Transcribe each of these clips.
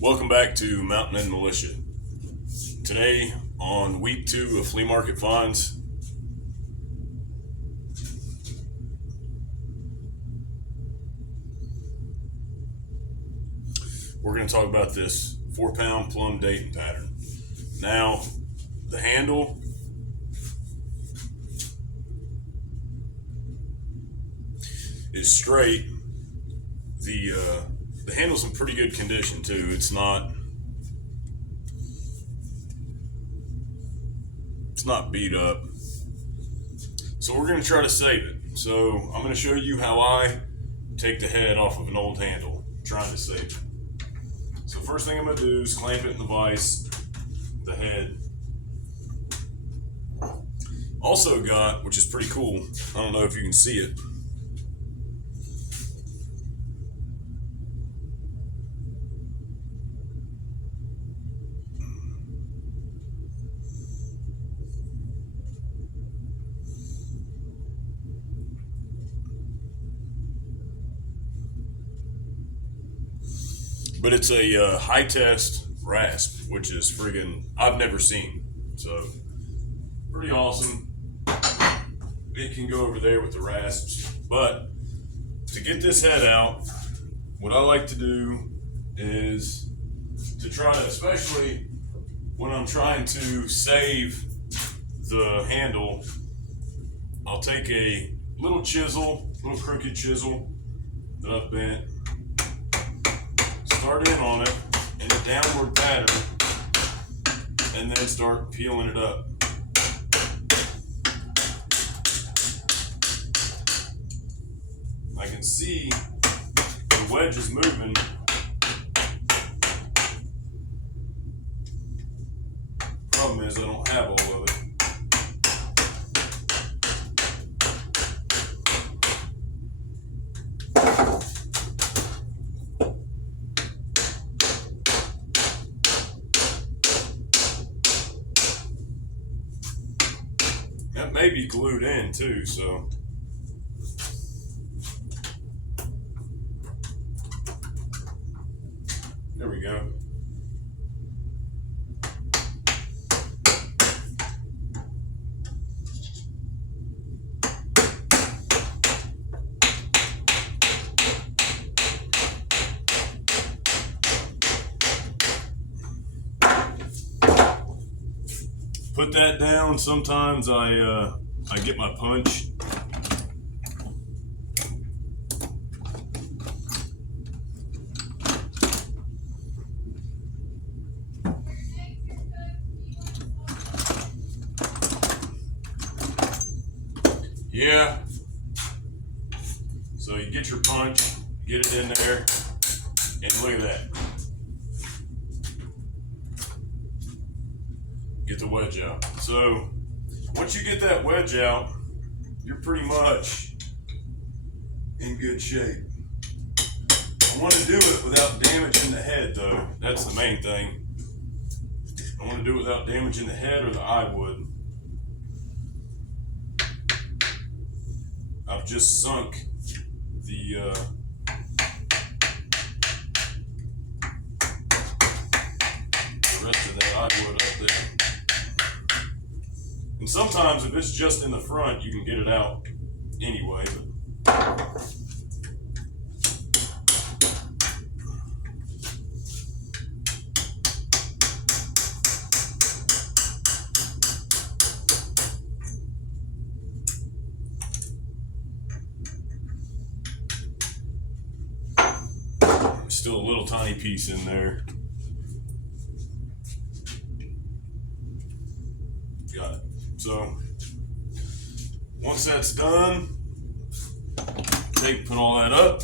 Welcome back to Mountain Inn Militia. Today, on week 2 of flea market finds, we're going to talk about this 4-pound Plumb Dayton pattern. Now, the handle is straight. The handle's in pretty good condition too. It's not beat up. So we're going to try to save it. So I'm going to show you how I take the head off of an old handle, trying to save it. So first thing I'm going to do is clamp it in the vise, the head. Also got, which is pretty cool, I don't know if you can see it, but it's a high test rasp, which is friggin' I've never seen. So pretty awesome. It can go over there with the rasps. But to get this head out, what I like to do is to try to, especially when I'm trying to save the handle, I'll take a little chisel, little crooked chisel that I've bent, start in on it in a downward pattern, and then start peeling it up. I can see the wedge is moving. Problem is I don't have all of it. That may be glued in too, so. There we go. Put that down. Sometimes I get my punch. Yeah. So you get your punch, get it in there, and look at that. Get the wedge out. So once you get that wedge out, you're pretty much in good shape. I want to do it without damaging the head though. That's the main thing. I want to do it without damaging the head or the eye wood. I've just sunk the rest of that eye wood up there. And sometimes if it's just in the front, you can get it out anyway. Still a little tiny piece in there. Got it. So once that's done, put all that up.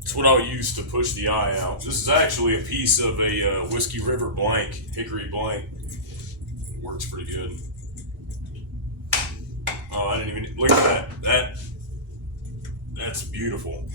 It's what I'll use to push the eye out. This is actually a piece of a Whiskey River blank, hickory blank. Works pretty good. Oh, I didn't even look at that. That's beautiful.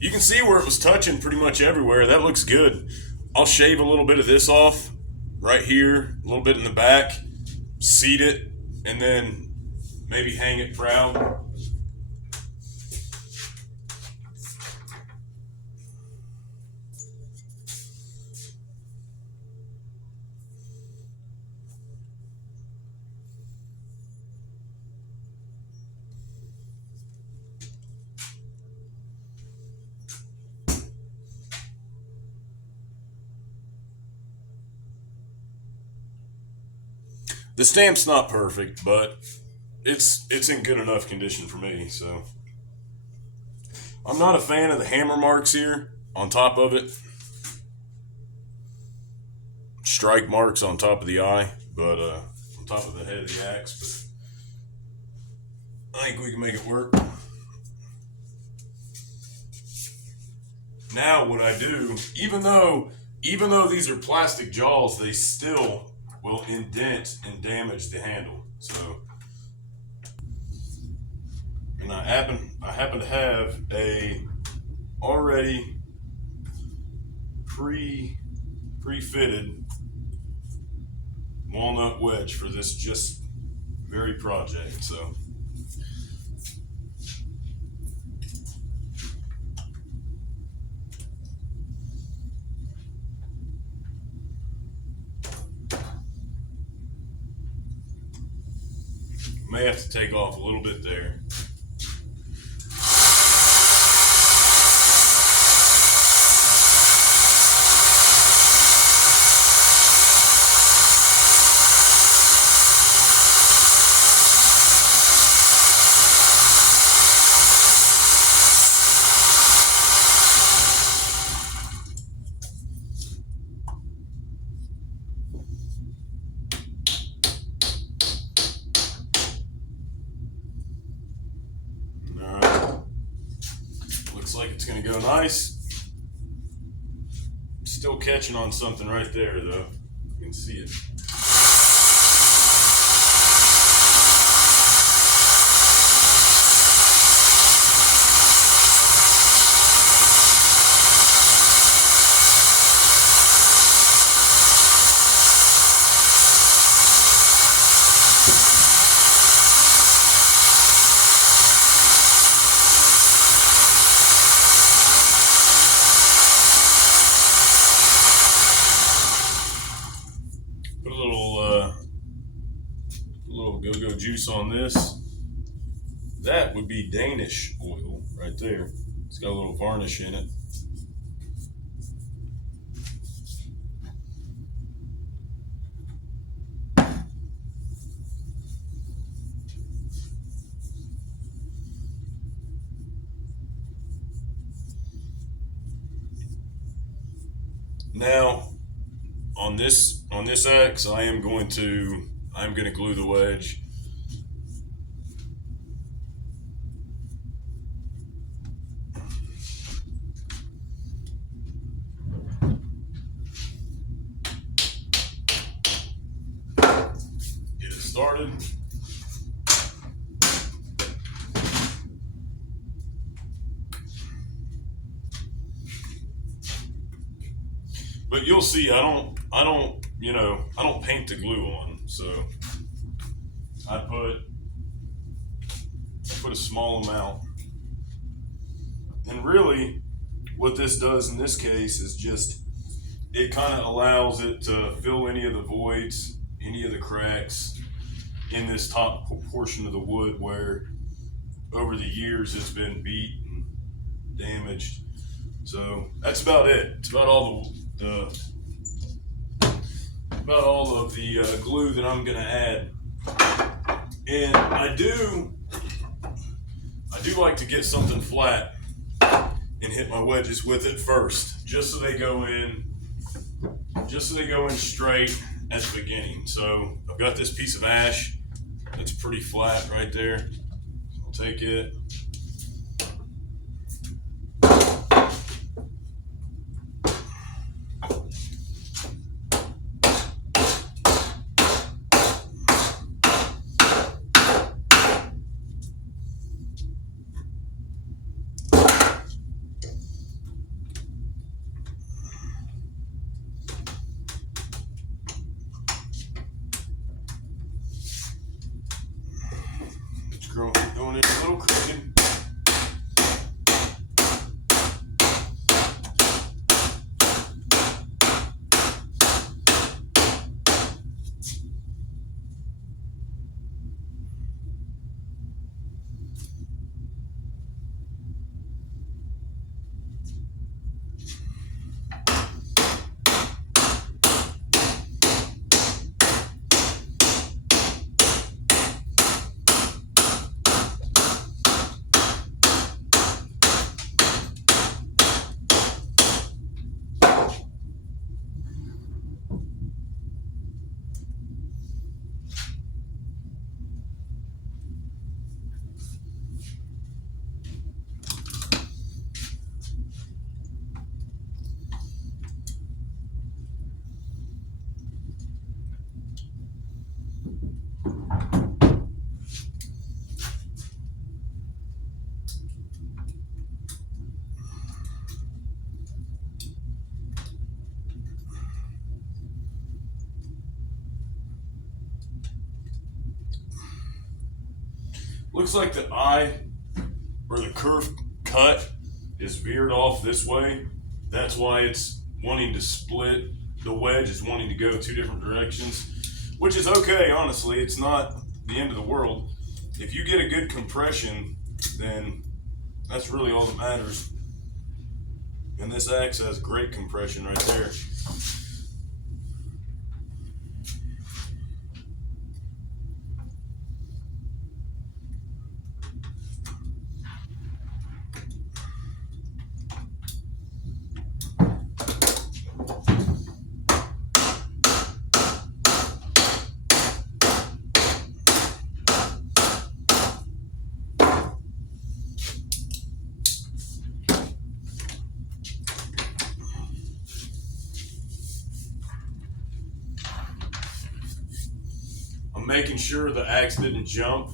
You can see where it was touching pretty much everywhere. That looks good. I'll shave a little bit of this off right here, a little bit in the back, seat it, and then maybe hang it proud. The stamp's not perfect, but it's in good enough condition for me. So I'm not a fan of the hammer marks here on top of it. Strike marks on top of the eye, but on top of the head of the axe. But I think we can make it work. Now what I do, even though these are plastic jaws, they still will indent and damage the handle. So, and I happen to have a already pre-fitted walnut wedge for this just very project. So may have to take off a little bit there. Looks like it's going to go nice. Still catching on something right there, though. You can see it. Put a little go-go juice on this. That would be Danish oil right there. It's got a little varnish in it. Now, on this axe, I'm going to glue the wedge. Get it started. But you'll see, I don't paint the glue on. So I put a small amount. And really what this does in this case is just, it kind of allows it to fill any of the voids, any of the cracks in this top portion of the wood where over the years it's been beat and damaged. So that's about it. It's about all of the glue that I'm gonna add. And I do like to get something flat and hit my wedges with it first, just so they go in straight at the beginning. So I've got this piece of ash that's pretty flat right there. I'll take it. going in a little crooked. Looks like the eye or the curve cut is veered off this way. That's why it's wanting to split. The wedge is wanting to go two different directions, which is okay, honestly. It's not the end of the world. If you get a good compression, then that's really all that matters. And this axe has great compression right there. I'm making sure the axe didn't jump.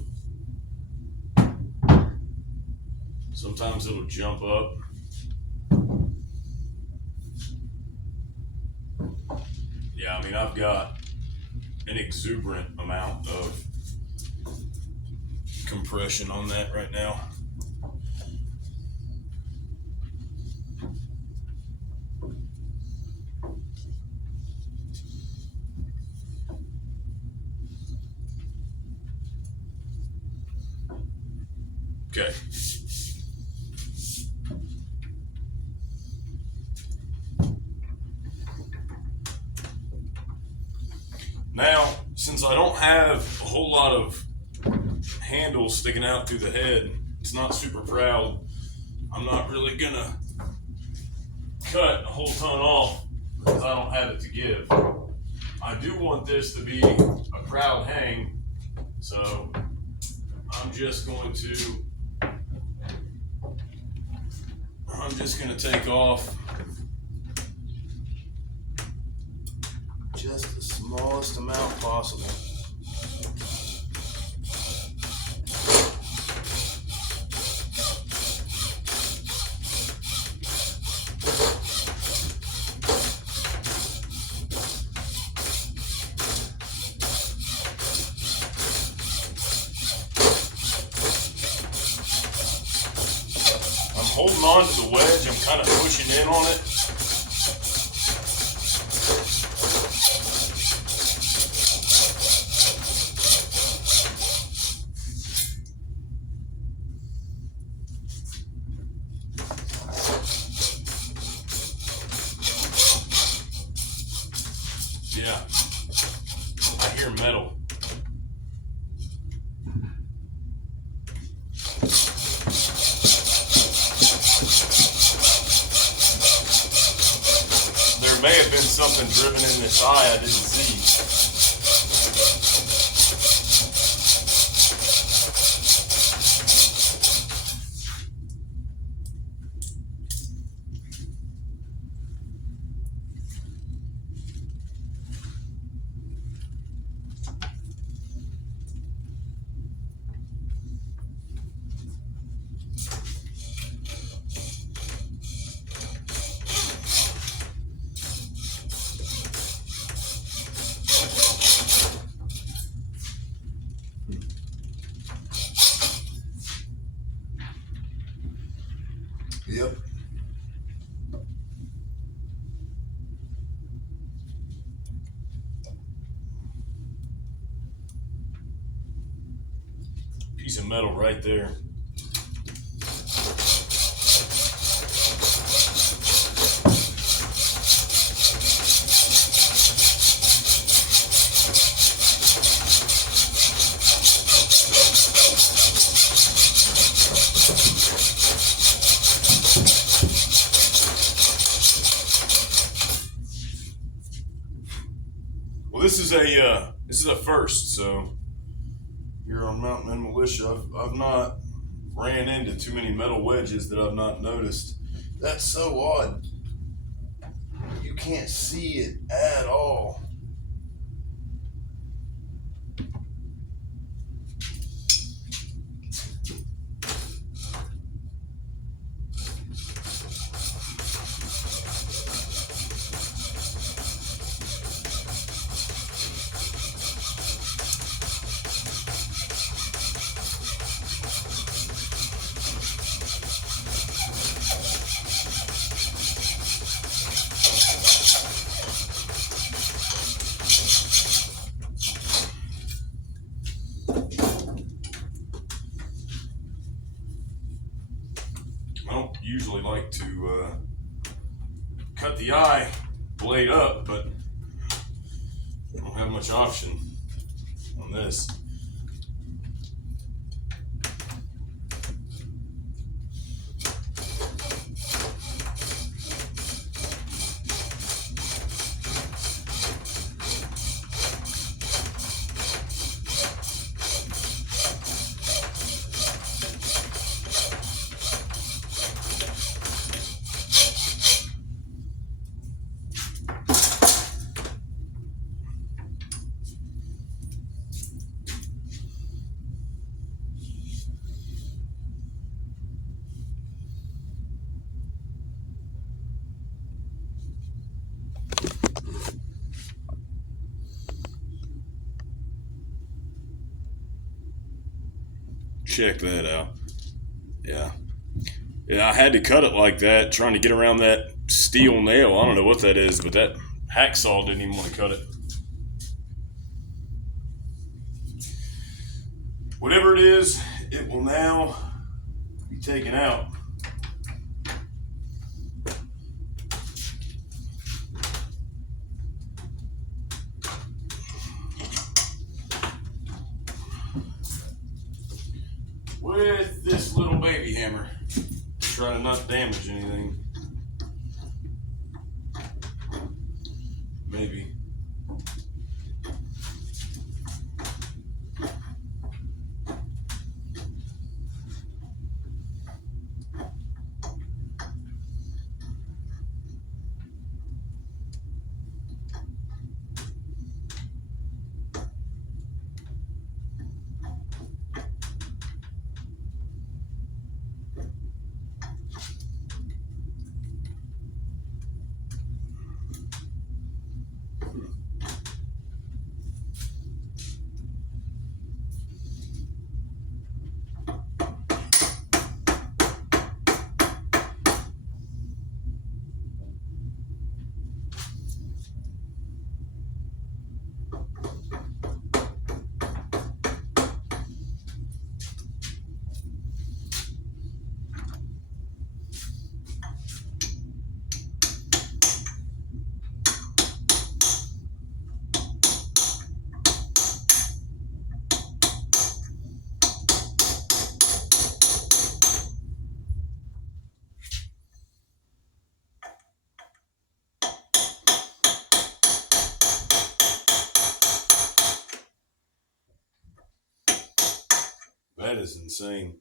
Sometimes it'll jump up. Yeah, I mean, I've got an exuberant amount of compression on that right now. Okay. Now, since I don't have a whole lot of handles sticking out through the head, it's not super proud. I'm not really gonna cut a whole ton off because I don't have it to give. I do want this to be a proud hang, so I'm just going to take off just the smallest amount possible. Holding on to the wedge, I'm kind of pushing in on it. Yeah, I hear metal. There may have been something driven in this eye I didn't see. Yep. Piece of metal right there. Well, this is a first. So here on Mountain Men Militia, I've not ran into too many metal wedges that I've not noticed. That's so odd. You can't see it at all. I don't usually like to cut the eye blade up, but I don't have much option on this. Check that out. Yeah. Yeah, I had to cut it like that, trying to get around that steel nail. I don't know what that is, but that hacksaw didn't even want to cut it. Whatever it is, it will now be taken out. With this little baby hammer. Try to not damage anything. Maybe. That is insane.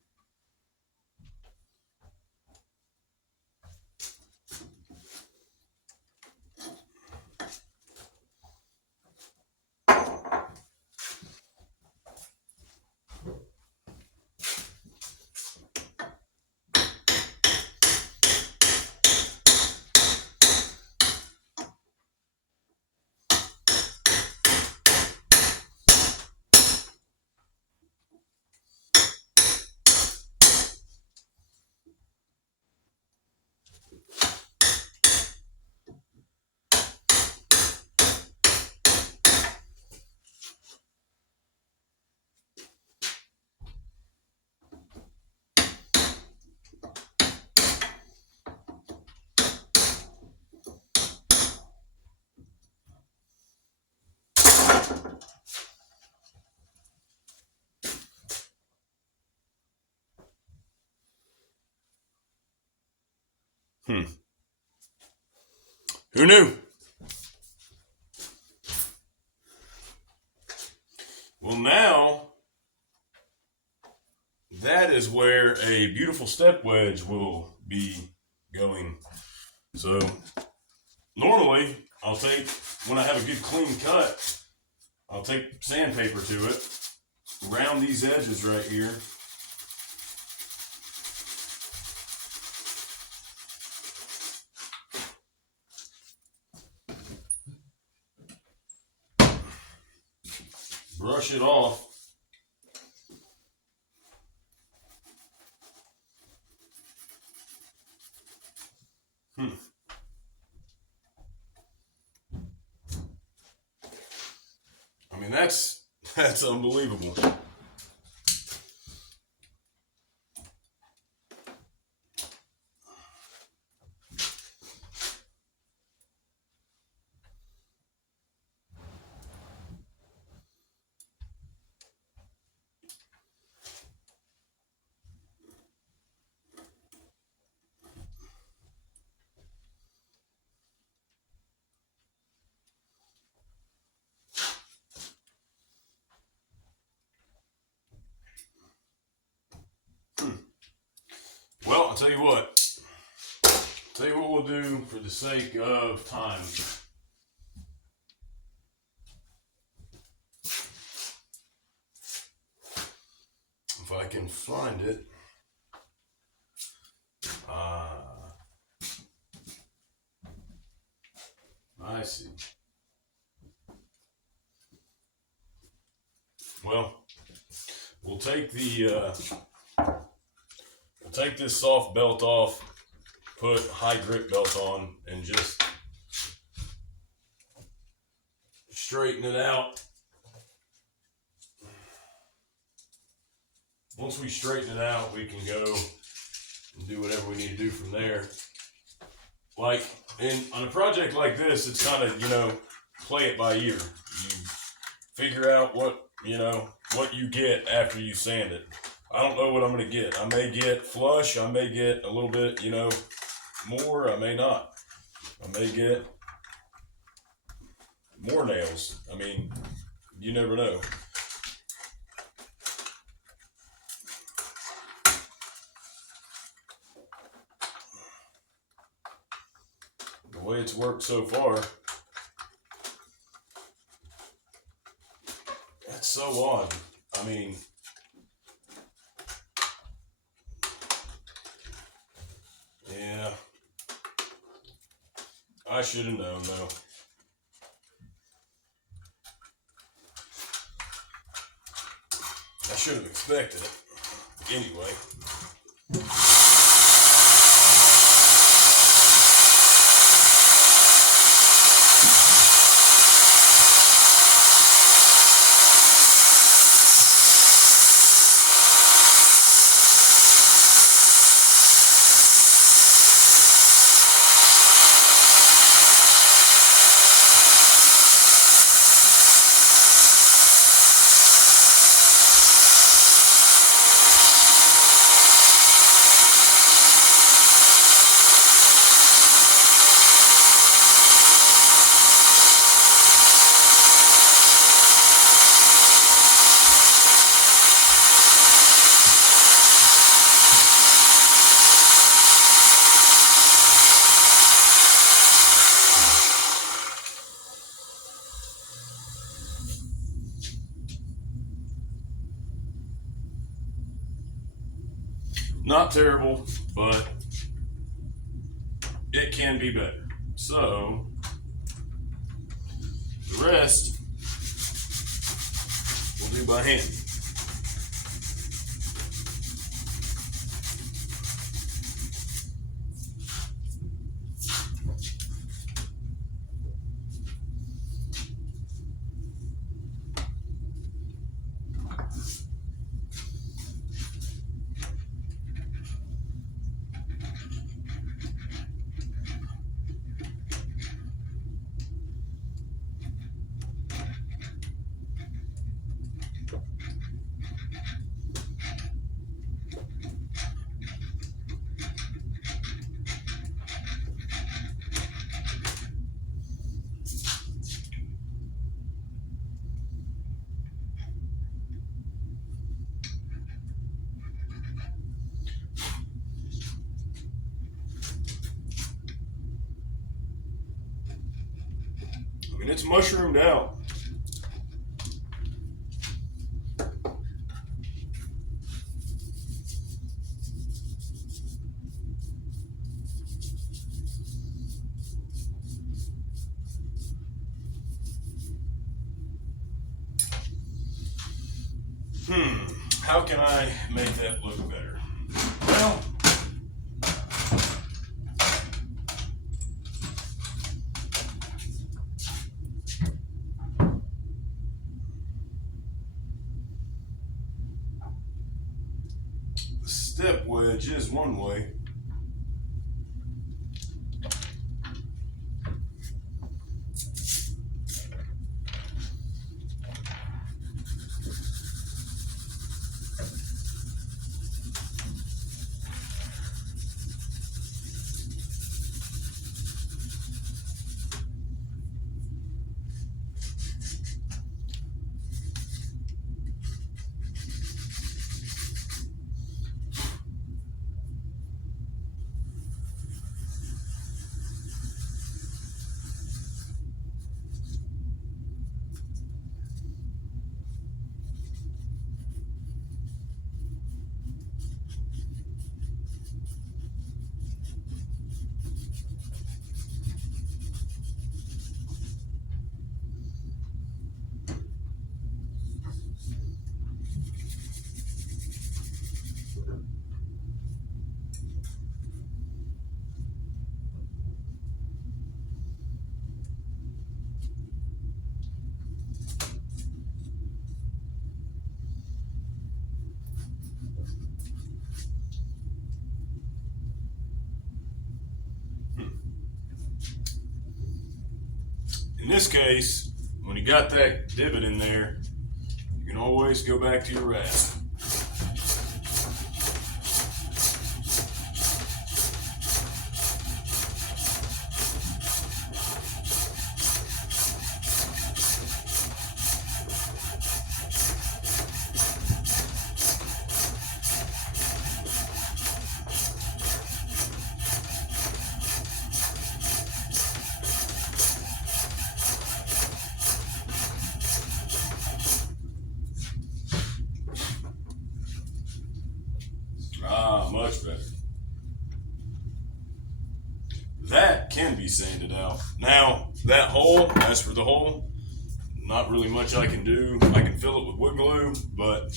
Hmm. Who knew? Well, now that is where a beautiful step wedge will be going. So normally I'll take, when I have a good clean cut, I'll take sandpaper to it, round these edges right here. Brush it off. I mean, that's unbelievable. Well, I'll tell you what. Tell you what we'll do for the sake of time. If I can find it. I see. Well, we'll take this soft belt off, put high grip belt on, and just straighten it out. Once we straighten it out, we can go and do whatever we need to do from there. Like, on a project like this, it's kind of, play it by ear. You figure out what you get after you sand it. I don't know what I'm going to get. I may get flush. I may get a little bit, more. I may not. I may get more nails. I mean, you never know. The way it's worked so far, that's so odd. I mean, yeah, I should have known though. I should have expected it. Anyway. Not terrible, but it can be better. So the rest we'll do by hand. and it's mushroomed out. How can I make that look better? Well, the step wedge is one way. In this case, when you got that divot in there, you can always go back to your rasp. Much better. That can be sanded out. Now, that hole, as for the hole, not really much I can do. I can fill it with wood glue, but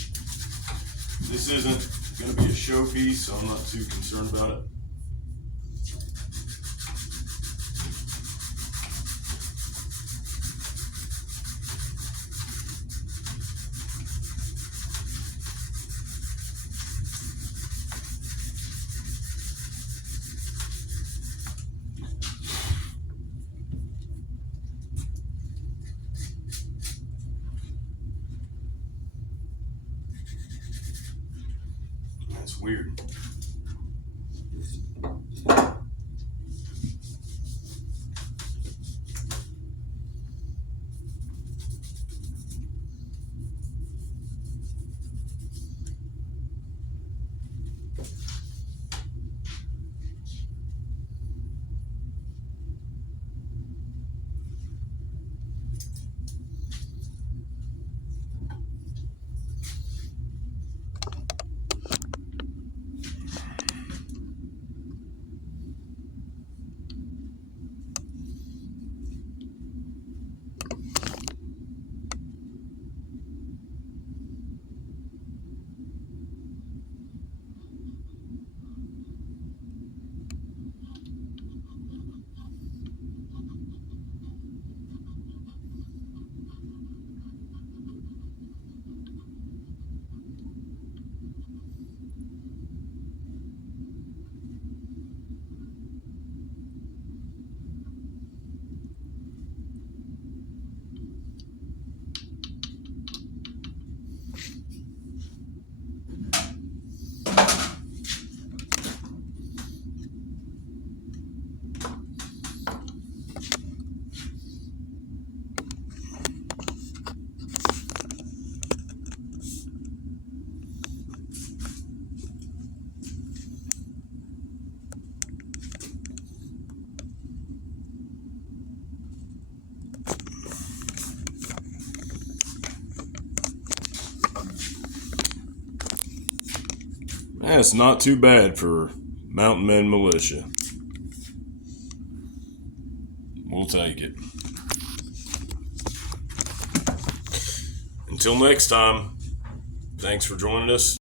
this isn't going to be a showpiece, so I'm not too concerned about it. That's weird. That's not too bad for Mountain Men Militia. We'll take it. Until next time, thanks for joining us.